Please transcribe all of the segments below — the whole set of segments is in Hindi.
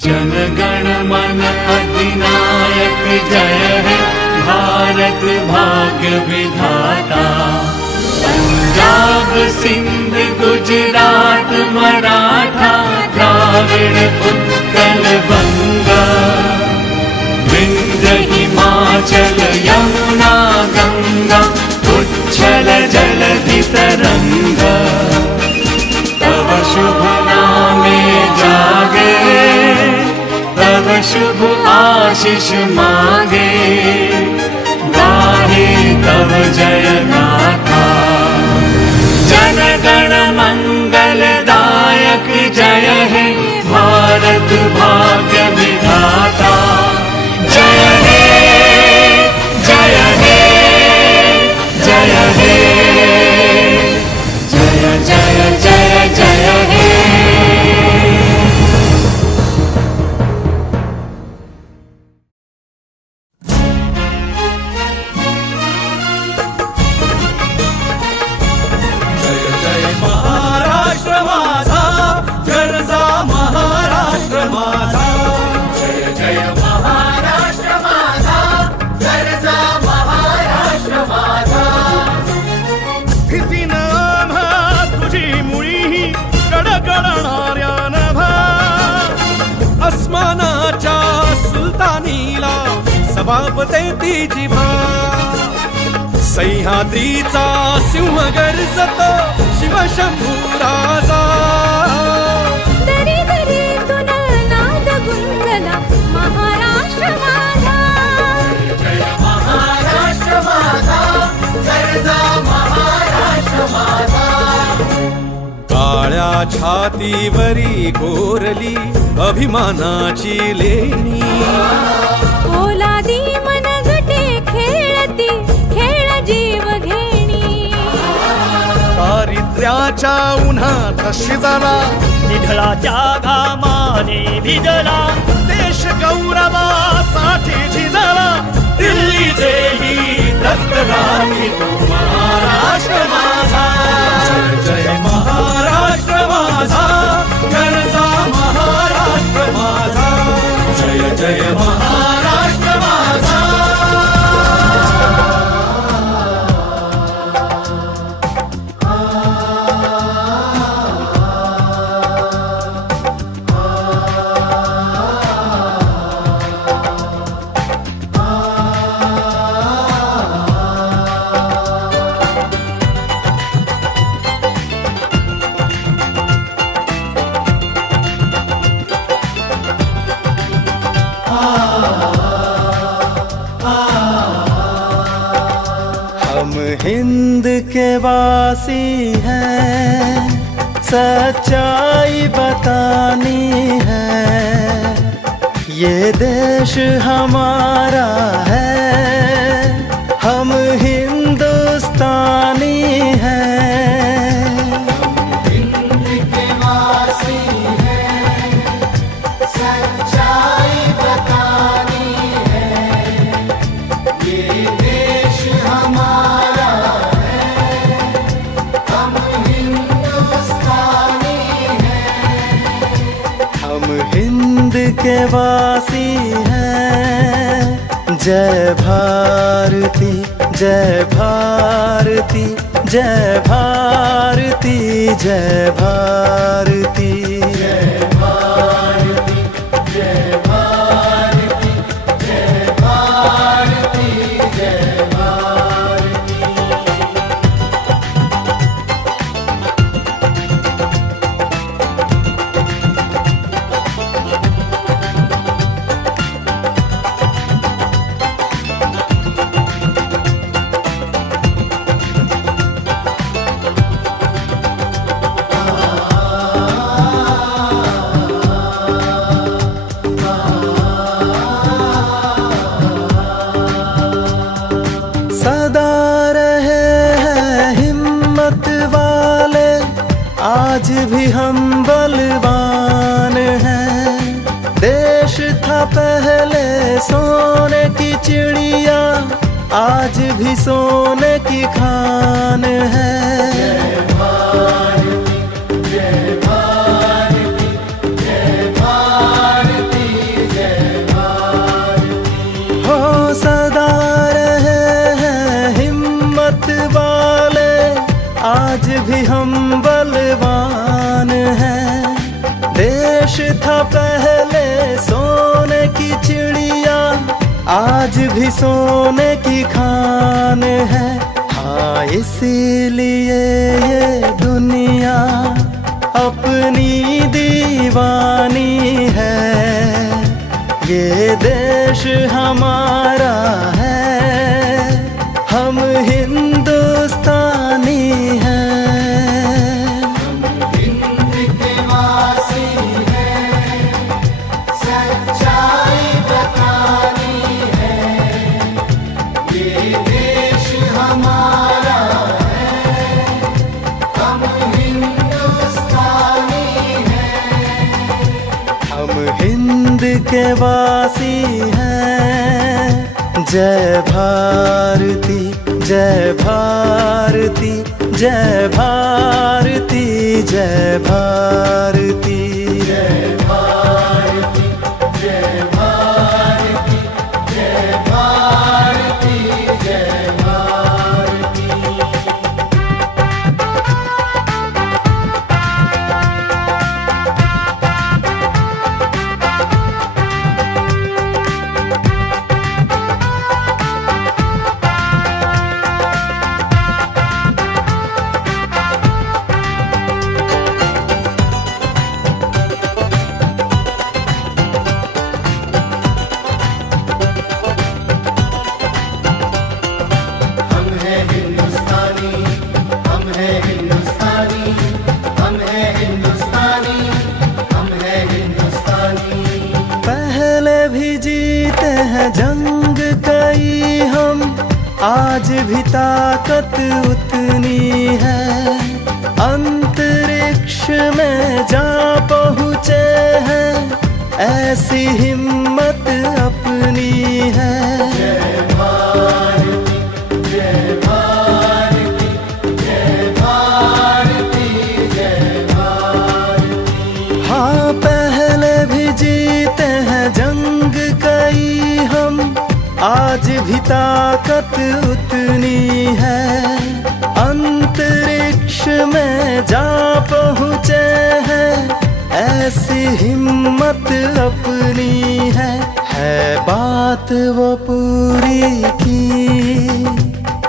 जनगण मन अधिनायक जय है भारत भाग्य विधाता। पंजाब सिंध गुजरात मराठा द्राविड़ उत्कल बंगा, विंध्य हिमाचल यमुना गंगा उच्छल जलधि तरंगा। तव शुभ नामे जागे, तव शुभ आशीष मांगे, गाहे तव जय गाथा। जनगण मंगलदायक जय है भारत भाग्य विधाता। जय हे जय हे जय हे जय जय जय जय हे। अस्मानाच्या सुलतानीला सभापते ती जिभा, सह्याद्रीचा सिंह गर्जतो शिवशंभू राजा। दरी दरीतून नाद गुंजला महाराष्ट्र माझा। जय महाराष्ट्र माझा, गर्जा महाराष्ट्र माझा। काळ्या छातीवरी कोरली अभिमानाची लेणी, पोलादी मनगटे खेळती खेळ जीव घेणी। दारिद्र्याच्या उन्हात शिजला, निढळाच्या घामाने भिजला, देश गौरवासाठी झिजला। दिल्लीचेही दस्त लागली तो महाराष्ट्र माझा। जय जय महाराष्ट्र माझा, गर्जा महाराष्ट्र माझा। जय जय महाराष्ट्र माझा। हम हिंद के वासी हैं, सच्चाई बतानी है। ये देश हमारा है, हम हिंदुस्तानी हैं। हिंद के वासी हैं, सच्चाई बतानी है। ये देश हमारा है, हम हिंदुस्तानी हैं। हम हिंद के वासी हैं। जय भारती जय भारती जय भारती जय भारती जय भारती जय भारती जय भारती जय भारती। सदा रहे हैं हिम्मत वाले, आज भी हम बलवान हैं। देश था पहले सोने की चिड़िया, आज भी सोने की खान है। जय भारती जय भारती जय भारती देश था पहले सोने की चिड़िया, आज भी सोने की खान है। हाँ इसीलिए ये दुनिया अपनी दीवानी है। ये देश हमारा है, हम हिंदुस्तानी हैं। हिंद के वासी हैं, सच्चाई बतानी है। ये देश हमारा है, हम हिंदुस्तानी हैं। हम हिंद के वासी हैं। जय भारती जय भारती जय भारती जय भारती जय भारती जय भारती जय भारती जय भारती। हम हैं हिंदुस्तानी, हम हैं हिंदुस्तानी, हम हैं हिंदुस्तानी, हम हैं हिंदुस्तानी। पहले भी जीते हैं जंग कई हम, आज भी ताकत उतनी है। अंतरिक्ष में जा पहुँचे हैं, ऐसी हिम्मत अपनी है। जय भारती जय भारती जय भारती जय भारती। हाँ पहले भी जीते हैं जंग कई हम, आज भी ताकत उतनी है। अंतरिक्ष में जा पहुँचे हैं, ऐसी हिम्मत अपनी है। बात वो पूरी की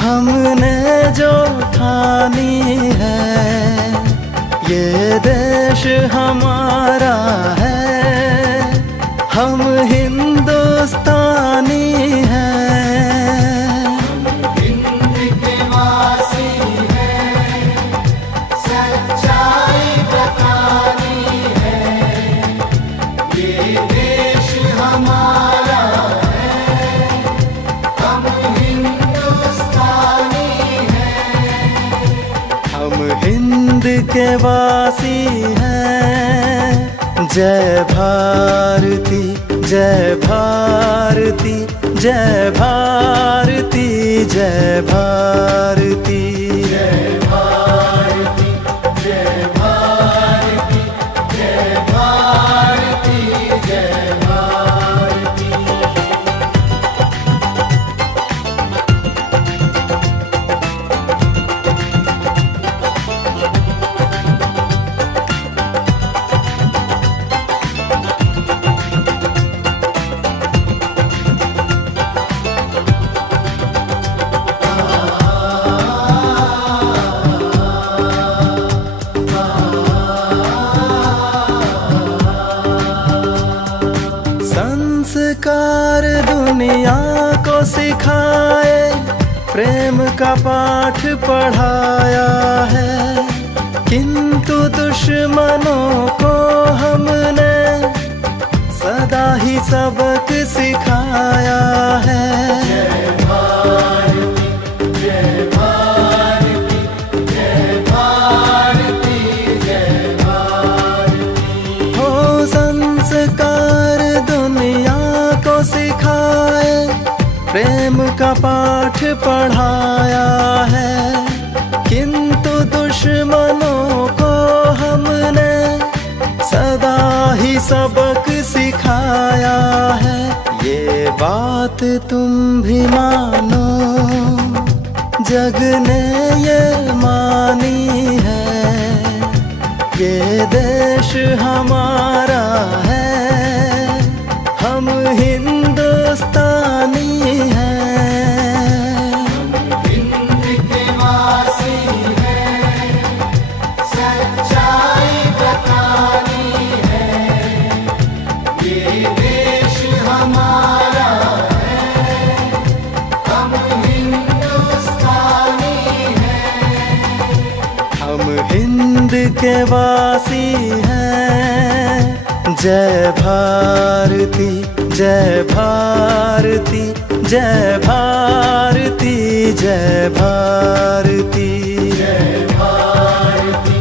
हमने जो ठानी है। ये देश हमारा है, हम हिंदुस्तानी हैं। हिंद के वासी हैं, सच्चाई बतानी है। ये देश हमारा है, हम हिंदुस्तानी हैं। हम हिंद के वासी हैं। जय भारती जय भारती जय भारती जय भारती जय भारती जय भारती जय भारती जय भारती। संस्कार दुनिया को सिखाए, प्रेम का पाठ पढ़ाया है। किंतु दुश्मनों को हमने सदा ही सबक सिखाया है। जय भारती जय भारती जय भारती जय भारती। हो संस्कार दुनिया को सिखाए, प्रेम का पाठ पढ़ाया है। किंतु दुश्मनों को हमने सदा ही सबक सिखाया है। ये बात तुम भी मानो, जग ने ये मानी है। ये देश हमारा है, हम हिंदुस्तानी हैं। हिंद के वासी हैं, सच्चाई बतानी है, ये देश हमारा है, हम हिंदुस्तानी हैं। हम हिंद के वासी हैं। जय भारती जय भारती जय भारती जय भारती जय भारती